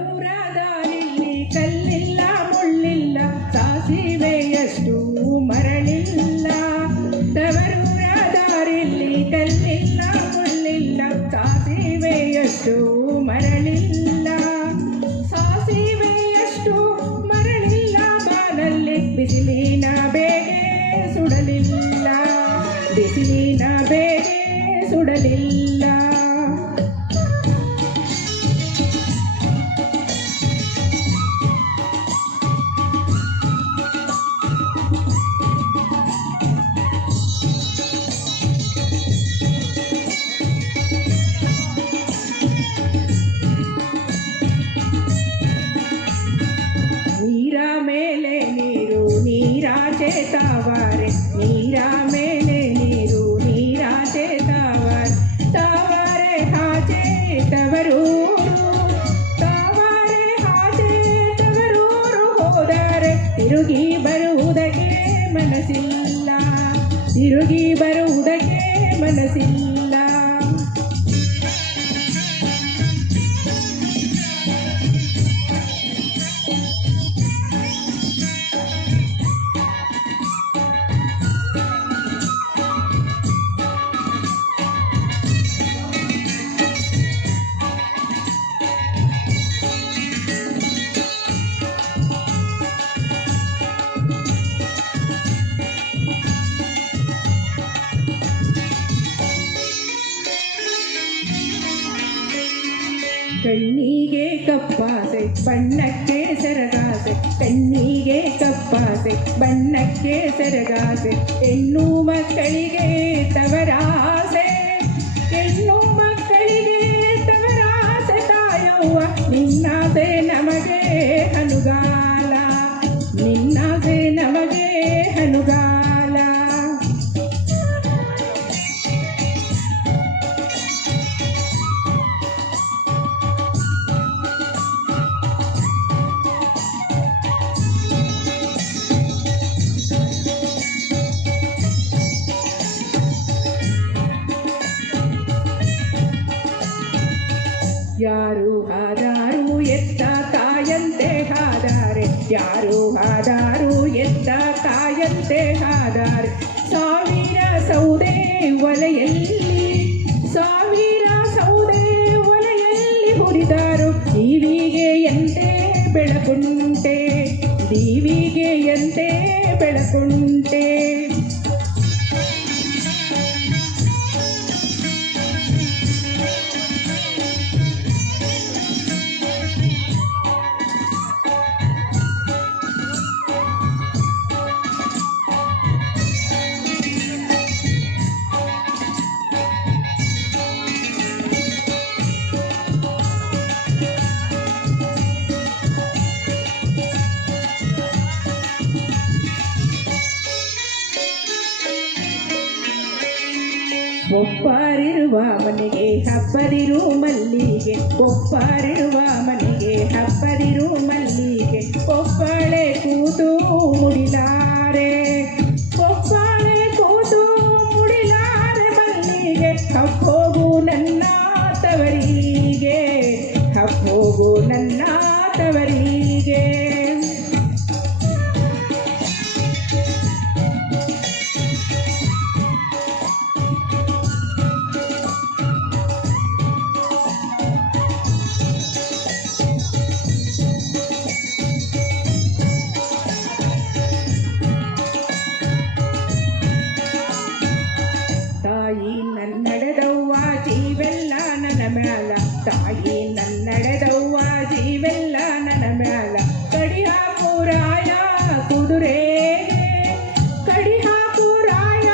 ತವರೂರಾದಲ್ಲಿ ಕಲ್ಲಿಲ್ಲ ಮುಳ್ಳಿಲ್ಲ ಸಾಸಿವೆಯಷ್ಟು ಮರಳಿಲ್ಲ. ತವರೂರಾದಾರಿಲ್ಲಿ ಕಲ್ಲಿಲ್ಲ ಮುಳ್ಳಿಲ್ಲ ಸಾಸಿವೆಯಷ್ಟು ಮರಳಿಲ್ಲ. ಸಾಸಿವೆಯಷ್ಟು ಮರಳಿಲ್ಲ ಬಾನಲ್ಲಿ ಬಿಸಿಲಿನ ಬೇಗೆ ಸುಡಲಿಲ್ಲ. ಬಿಸಿಲಿನ ಬೇಗೆ ಸುಡಲಿಲ್ಲ. ನೀರ ಮೇಲೆ ನೀರು ನೀರಾಚೆ ತಾವಾರೆ. ನೀರ ಮೇಲೆ ನೀರು ನೀರಾಚೆ ತಾವಾರೆ. ತಾವಾರೆ ಹಾಚೆ ತವರೂರು. ತಾವಾರೆ ಹಾಚೆ ತವರೂರು ಹೋದರೆ ತಿರುಗಿ ಬರುವುದಕ್ಕೆ ಮನಸ್ಸಿಲ್ಲ. ತಿರುಗಿ ಬರುವುದಕ್ಕೆ ಮನಸ್ಸಿಲ್ಲ. ಕಣ್ಣಿಗೆ ಕಪ್ಪಾಸೆ ಬಣ್ಣಕ್ಕೆ ಸೆರಗಾಸೆ. ಕಣ್ಣಿಗೆ ಕಪ್ಪಾಸೆ ಬಣ್ಣಕ್ಕೆ ಸೆರಗಾಸೆ. ಹೆಣ್ಣು ಮಕ್ಕಳಿಗೆ ತವರಾಸೆ. ಹೆಣ್ಣು ಮಕ್ಕಳಿಗೆ ತವರಾಸೆ. ತಾಯವ್ವ ನಿನ್ನಾಸೆ ನಮಗೆ ಹನುಗಾಲ. ನಿನ್ನಾಸೆ ನಮಗೆ ಹನುಗಾಲ. ಯಾರು ಹಾದಾರು ಎತ್ತ ತಾಯಂತೆ ಹಾದಾರೆ. ಯಾರು ಹಾದಾರು ಎತ್ತ ತಾಯಂತೆ ಹಾದಾರೆ. ಸಾವಿರ ಸೌದೆ ಒಲೆಯಲ್ಲಿ ಸಾವಿರ ಸೌದೆ ಒಲೆಯಲ್ಲಿ ಹುರಿದಾರು. ದೀವಿಗೆ ಎಂತೆ ಬೆಳಕುಂಟೆ. ದೀವಿಗೆ ಎಂತೆ ಬೆಳಕುಂಟೆ. ಒಬ್ಬರಿರುವ ಮನೆಗೆ ಹಬ್ಬದಿರು ಮಲ್ಲಿಗೆ. ಒಬ್ಬರಿರುವ ಮನೆಗೆ ಹಬ್ಬದಿರು ಮಲ್ಲಿಗೆ. ಒಬ್ಬಳೆ ಕೂತು ಮುಡಿಲಾರೆ. ಒಬ್ಬಳೆ ಕೂತು ಮುಡಿಲಾರೆ ಮಲ್ಲಿಗೆ. ಹಬ್ಬೋಗು ನನ್ನ ತವರಿಗೆ. ಹಬ್ಬೋಗು ನನ್ನ ತವರಿಗೆ. ತಾಯಿ ನನ್ನಡೆದವ್ವ ಜೀವೆಲ್ಲ ನನ್ನ ಮ್ಯಾಲ. ತಾಯಿ ನನ್ನಡೆದವ್ವ ಜೀವೆಲ್ಲ ನನ್ನ ಮ್ಯಾಲ. ಕಡಿ ಹಾಕು ರಾಯ ಕುದುರೆಗೆ. ಕಡಿ ಹಾಕು ರಾಯ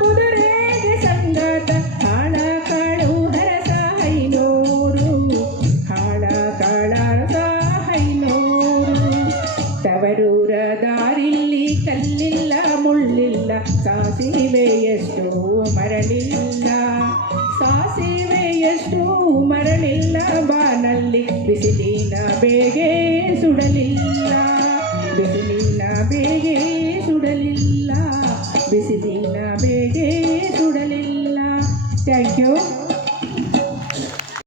ಕುದುರೆಗೆ ಸಂಗತ ಹಾಳ ಕಾಳ ತವರೂರ ದಾರಿಲ್ಲಿ ಕಲ್ಲಿಲ್ಲ ಮುಳ್ಳಿಲ್ಲ ಸಾಸಿವೆಯಷ್ಟು ಮರಳಿಲ್ಲ ಸಾಸಿವೆಯಷ್ಟು ಮರಳಿಲ್ಲ ಬಾನಲ್ಲಿ ಬಿಸಿಲಿನ ಬೇಗೆ ಸುಡಲಿಲ್ಲ ಬಿಸಿಲಿನ ಬೇಗೆ ಸುಡಲಿಲ್ಲ ಬಿಸಿಲಿನ